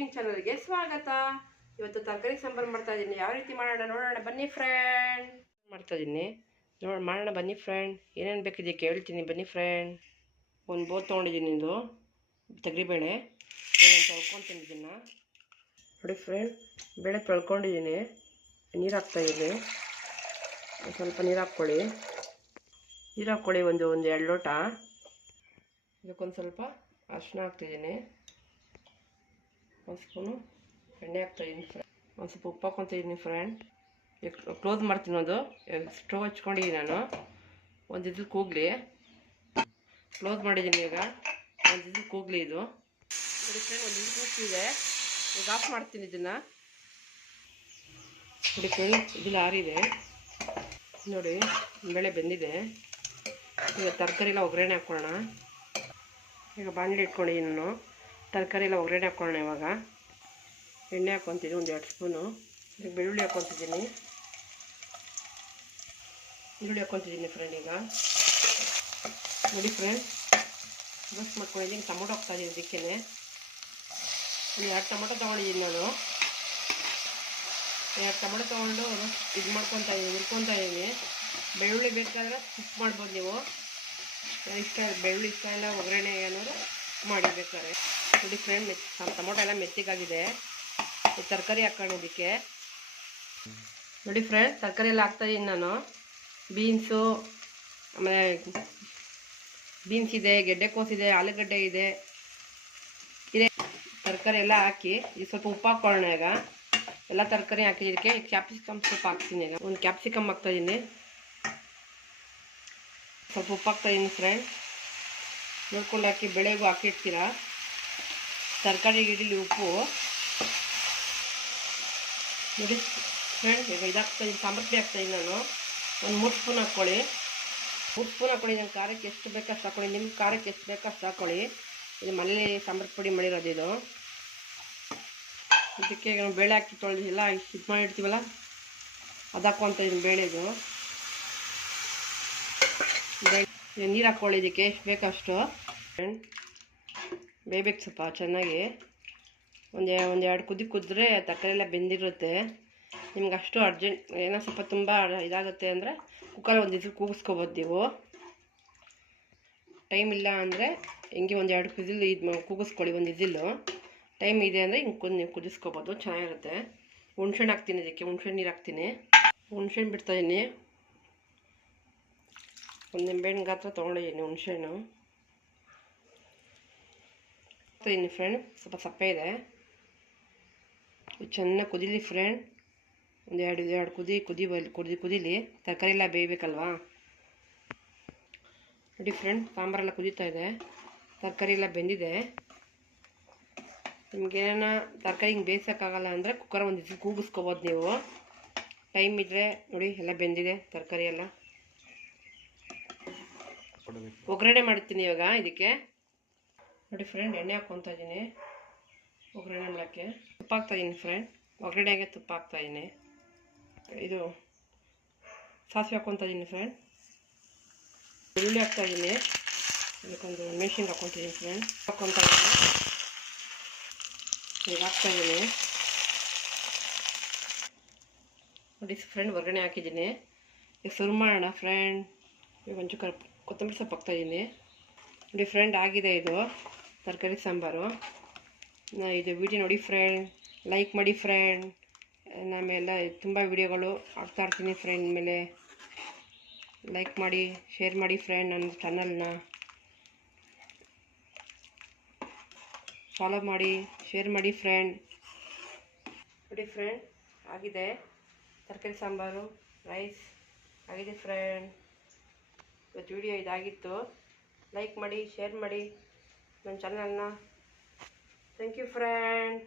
Cooking ಚಾನಲ್ಗೆ ಸ್ವಾಗತ. ಇವತ್ತು ತರಕಾರಿ ಸಾಂಬಾರು ಮಾಡ್ತಾ ಇದ್ದೀನಿ. ಯಾವ ರೀತಿ ಮಾಡೋಣ ನೋಡೋಣ ಬನ್ನಿ ಫ್ರೆಂಡ್. ಮಾಡ್ತಾ ಇದ್ದೀನಿ ಮಾಡೋಣ ಬನ್ನಿ ಫ್ರೆಂಡ್. ಏನೇನು ಬೇಕಿದ್ದಕ್ಕೆ ಹೇಳ್ತೀನಿ ಬನ್ನಿ ಫ್ರೆಂಡ್. ಒಂದು ಬೋಲ್ ತೊಗೊಂಡಿದ್ದೀನಿ, ಇದು ತೊಗರಿಬೇಳೆ ತೊಳ್ಕೊತೀನಿ. ಇದನ್ನು ನೋಡಿ ಫ್ರೆಂಡ್, ಬೇಳೆ ತೊಳ್ಕೊಂಡಿದ್ದೀನಿ. ನೀರು ಹಾಕ್ತಾಯಿದ್ದೀನಿ. ಸ್ವಲ್ಪ ನೀರು ಹಾಕ್ಕೊಳ್ಳಿ. ಒಂದು 2 ಲೋಟ. ಇದಕ್ಕೊಂದು ಸ್ವಲ್ಪ ಅರಿಶಿನ ಹಾಕ್ತಿದ್ದೀನಿ. ಒಂದು ಸ್ಪೂನು ಎಣ್ಣೆ ಹಾಕ್ತಾಯಿದ್ದೀನಿ ಫ್ರೆಂಡ್. ಒಂದು ಸ್ವಲ್ಪ ಉಪ್ಪು ಹಾಕ್ಕೊತಿದ್ದೀನಿ ಫ್ರೆಂಡ್. ಈಗ ಕ್ಲೋಸ್ ಮಾಡ್ತೀನಿ. ಒಂದು ಸ್ಟವ್ ಹಚ್ಕೊಂಡಿದ್ದೀನಿ ನಾನು. ಒಂದು ಇದ್ರಲ್ಲಿ ಕೂಗಲಿ. ಕ್ಲೋಸ್ ಮಾಡಿದ್ದೀನಿ. ಈಗ ಒಂದು ಇದ್ರಲ್ಲಿ ಕೂಗಲಿ. ಇದು ನೋಡಿ ಫ್ರೆಂಡ್, ಒಂದು ಇದ್ರಲ್ಲಿ ಕೂಗ್ತಿದೆ. ಈಗ ಆಫ್ ಮಾಡ್ತೀನಿ ಇದನ್ನು. ನೋಡಿ ಫ್ರೆಂಡ್, ಇದಿಲ್ಲ ಆರಿದೆ. ನೋಡಿ ಬೇಳೆ ಬೆಂದಿದೆ. ಈಗ ತರಕಾರಿ ಎಲ್ಲ ಒಗ್ಗರಣೆ ಹಾಕ್ಕೊಳ್ಳೋಣ. ಈಗ ಬಾಣಲೆ ಇಟ್ಕೊಂಡಿದ್ದೀನಿ ನಾನು. ತರಕಾರಿ ಎಲ್ಲ ಒಗ್ಗರಣೆ ಹಾಕ್ಕೊಳ್ಳೋಣ. ಇವಾಗ ಎಣ್ಣೆ ಹಾಕ್ಕೊತೀನಿ, ಒಂದು 2 ಸ್ಪೂನು. ಈಗ ಬೆಳ್ಳುಳ್ಳಿ ಹಾಕ್ಕೊತಿದ್ದೀನಿ. ಫ್ರೆಂಡ್. ಈಗ ನೋಡಿ ಫ್ರೆಂಡ್, ರೋಸ್ಟ್ ಮಾಡ್ಕೊಂಡಿದ್ದೀನಿ. ಟೊಮೊಟೊ ಹಾಕ್ತಾಯಿದ್ದೀನಿ. ಇದಕ್ಕೆ ಒಂದು 2 ಟೊಮೊಟೊ ತೊಗೊಂಡಿದ್ದೀನಿ ನಾನು. 2 ಟೊಮೊಟೊ ತೊಗೊಂಡು ಇದು ಮಾಡ್ಕೊತಾ ಇದ್ದೀನಿ, ಹುರ್ಕೊತಾ ಇದ್ದೀನಿ. ಬೆಳ್ಳುಳ್ಳಿ ಬೇಕಾದ್ರೆ ಸ್ಕಿಪ್ ಮಾಡ್ಬೋದು ನೀವು. ಬೆಳ್ಳುಳ್ಳಿ ಇಷ್ಟ ಇಲ್ಲ ಒಗ್ಗರಣೆ ಅನ್ನೋದು ಮಾಡಿ ಬೇಕಾದ್ರೆ. ನೋಡಿ ಫ್ರೆಂಡ್, ಟೊಮೊಟೊ ಎಲ್ಲ ಮೆತ್ತಿಗಾಗಿದೆ. ಈ ತರಕಾರಿ ಹಾಕ್ಕೊಳ್ಳೋದಕ್ಕೆ. ನೋಡಿ ಫ್ರೆಂಡ್, ತರಕಾರಿ ಎಲ್ಲ ಹಾಕ್ತಾಯಿದ್ದೀನಿ ನಾನು. ಬೀನ್ಸು, ಆಮೇಲೆ ಬೀನ್ಸ್ ಇದೆ, ಗೆಡ್ಡೆಕೋಸು ಇದೆ, ಆಲೂಗಡ್ಡೆ ಇದೆ. ತರಕಾರಿ ಎಲ್ಲ ಹಾಕಿ ಈಗ ಸ್ವಲ್ಪ ಉಪ್ಪು ಹಾಕ್ಕೊಳ್ಳೋಣ. ಈಗ ಎಲ್ಲ ತರಕಾರಿ ಹಾಕಿದ್ದಕ್ಕೆ ಕ್ಯಾಪ್ಸಿಕಮ್ ಸ್ವಲ್ಪ ಹಾಕ್ತೀನಿ. ಈಗ ಒಂದು ಕ್ಯಾಪ್ಸಿಕಮ್ ಹಾಕ್ತಾಯಿದ್ದೀನಿ. ಸ್ವಲ್ಪ ಉಪ್ಪು ಹಾಕ್ತಾಯಿದ್ದೀನಿ ಫ್ರೆಂಡ್. ನೋಡ್ಕೊಂಡು ಹಾಕಿ. ಬೆಳೆಗೂ ಹಾಕಿರ್ತೀರಾ. ತರಕಾರಿಗೆ ಇಡಲಿ ಉಪ್ಪು. ನೋಡಿ ಫ್ರೆಂಡ್, ಈಗ ಇದಾಗ್ತಾಯಿದ್ದೀನಿ. ಸಾಂಬಾರು ಪುಡಿ ಹಾಕ್ತಾಯಿದ್ದೀನಿ ನಾನು. ಒಂದು 3 ಸ್ಪೂನ್ ಹಾಕ್ಕೊಳ್ಳಿ. 3 ಸ್ಪೂನ್ ಹಾಕ್ಕೊಳ್ಳಿ. ನನ್ನ ಖಾರಕ್ಕೆ ಎಷ್ಟು ಬೇಕೋ ಅಷ್ಟು ಹಾಕ್ಕೊಳ್ಳಿ. ನಿಮ್ಮ ಖಾರಕ್ಕೆ ಎಷ್ಟು ಬೇಕೋ ಅಷ್ಟು ಹಾಕ್ಕೊಳ್ಳಿ. ಇದು ಮನೇಲಿ ಸಾಂಬಾರು ಪುಡಿ ಮಾಡಿರೋದು ಇದು. ಇದಕ್ಕೆ ಬೇಳೆ ಹಾಕಿ ತೊಳೆದಿಲ್ಲ, ಇದು ಮಾಡಿರ್ತೀವಲ್ಲ, ಅದು ಹಾಕ್ಕೊಂತ ಇದೀನಿ. ಬೇಳೆದು ನೀರು ಹಾಕ್ಕೊಳ್ಳಿ. ಇದಕ್ಕೆ ಎಷ್ಟು ಬೇಕಷ್ಟು ಬೇಯಬೇಕು ಸ್ವಲ್ಪ ಚೆನ್ನಾಗಿ. ಒಂದು 2 ಕುದಿ ಕುದ್ರೆ ತರಕಾರಿ ಎಲ್ಲ ಬೆಂದಿರುತ್ತೆ. ನಿಮ್ಗೆ ಅಷ್ಟು ಅರ್ಜೆಂಟ್ ಏನೋ ಸ್ವಲ್ಪ ತುಂಬ ಇದಾಗುತ್ತೆ ಅಂದರೆ ಕುಕ್ಕರ್ ಒಂದು ವಿಸಿಲ್ ಕೂಗಿಸ್ಕೊಬೋದು ನೀವು. ಟೈಮ್ ಇಲ್ಲ ಅಂದರೆ ಹಿಂಗೆ ಒಂದು 2 ವಿಸಿಲ್ ಇದು ಕೂಗಿಸ್ಕೊಳ್ಳಿ. ಒಂದು ವಿಸಿಲ್ಲು. ಟೈಮ್ ಇದೆ ಅಂದರೆ ಹಿಂಗೆ ನೀವು ಕುದಿಸ್ಕೊಬೋದು, ಚೆನ್ನಾಗಿರುತ್ತೆ. ಹುಣ್ಸೆಹಣ್ಣು ಹಾಕ್ತೀನಿ. ಇದಕ್ಕೆ ಹುಣ್ಸೆಹಣ್ಣು ನೀರು ಹಾಕ್ತೀನಿ. ಹುಣ್ಸೆಹಣ್ಣು ಬಿಡ್ತಾಯಿದ್ದೀನಿ. ಒಂದು ನಿಂಬೆಹಣ್ಣು ಗಾತ್ರ ತೊಗೊಂಡಿದ್ದೀನಿ ಹುಣ್ಸೆಹಣ್ಣು ಹಾಕ್ತಾಯಿದ್ದೀನಿ ಫ್ರೆಂಡ್. ಸ್ವಲ್ಪ ಸಪ್ಪೆ ಇದೆ. ಚೆನ್ನಾಗಿ ಕುದೀಲಿ ಫ್ರೆಂಡ್. ಒಂದು 2 ಕುದೀಲಿ. ತರಕಾರಿ ಎಲ್ಲ ಬೇಯಬೇಕಲ್ವಾ. ನೋಡಿ ಫ್ರೆಂಡ್, ಸಾಂಬಾರೆಲ್ಲ ಕುದೀತಾ ಇದೆ. ತರಕಾರಿ ಎಲ್ಲ ಬೆಂದಿದೆ. ನಿಮ್ಗೇನ ತರಕಾರಿ ಹಿಂಗೆ ಬೇಯಿಸೋಕ್ಕಾಗಲ್ಲ ಅಂದರೆ ಕುಕ್ಕರ್ ಒಂದು ವಿಸಿಲ್ ಕೂಗಿಸ್ಕೊಬೋದು ನೀವು. ಟೈಮ್ ಇದ್ದರೆ ನೋಡಿ ಎಲ್ಲ ಬೆಂದಿದೆ ತರಕಾರಿ ಎಲ್ಲ. ಒಗ್ಗರಣೆ ಮಾಡ್ತೀನಿ ಇವಾಗ ಇದಕ್ಕೆ. ನೋಡಿ ಫ್ರೆಂಡ್, ಎಣ್ಣೆ ಹಾಕ್ಕೊತಾ ಇದ್ದೀನಿ ಒಗ್ಗರಣೆ ಮಾಡೋಕ್ಕೆ. ತುಪ್ಪ ಹಾಕ್ತಾಯಿದ್ದೀನಿ ಫ್ರೆಂಡ್. ಒಗ್ಗರಣೆಗೆ ತುಪ್ಪ ಹಾಕ್ತಾಯಿದ್ದೀನಿ. ಇದು ಸಾಸಿವೆ ಹಾಕ್ಕೊತಾ ಇದ್ದೀನಿ ಫ್ರೆಂಡ್. ಬೆಳ್ಳುಳ್ಳಿ ಹಾಕ್ತಾಯಿದ್ದೀನಿ. ಅದಕ್ಕೊಂದು ಮೆಣಸಿನ್ಕಾಯಿ ಹಾಕ್ಕೊತಿದ್ದೀನಿ ಫ್ರೆಂಡ್. ಹಾಕ್ಕೊತಾ ಇದ್ದೀನಿ. ಈಗ ಹಾಕ್ತಾಯಿದ್ದೀನಿ. ನೋಡಿ ಫ್ರೆಂಡ್, ಒಗ್ಗರಣೆ ಹಾಕಿದ್ದೀನಿ. ಈಗ ಸರ್ವ್ ಮಾಡೋಣ ಫ್ರೆಂಡ್. ಈಗ ಒಂಚೂರು ಕೊತ್ತಂಬರಿ ಸೊಪ್ಪು ಹಾಕ್ತಾಯಿದ್ದೀನಿ. ನೋಡಿ ಫ್ರೆಂಡ್, ಆಗಿದೆ ಇದು ತರಕಾರಿ ಸಾಂಬಾರು. ಇದು ವಿಡಿಯೋ ನೋಡಿ ಫ್ರೆಂಡ್, ಲೈಕ್ ಮಾಡಿ ಫ್ರೆಂಡ್. ಆಮೇಲೆ ತುಂಬ ವಿಡಿಯೋಗಳು ಹಾಕ್ತಾ ಇರ್ತೀನಿ ಫ್ರೆಂಡ್. ಮೇಲೆ ಲೈಕ್ ಮಾಡಿ, ಶೇರ್ ಮಾಡಿ ಫ್ರೆಂಡ್. ನನ್ನ ಚಾನಲ್ನ ಫಾಲೋ ಮಾಡಿ, ಶೇರ್ ಮಾಡಿ ಫ್ರೆಂಡ್. ನೋಡಿ ಫ್ರೆಂಡ್, ಆಗಿದೆ ತರಕಾರಿ ಸಾಂಬಾರು, ರೈಸ್ ಆಗಿದೆ ಫ್ರೆಂಡ್. ಇವತ್ತು ವಿಡಿಯೋ ಇದಾಗಿತ್ತು. ಲೈಕ್ ಮಾಡಿ, ಶೇರ್ ಮಾಡಿ ನನ್ನ ಚಾನಲ್ನ. Thank you friend.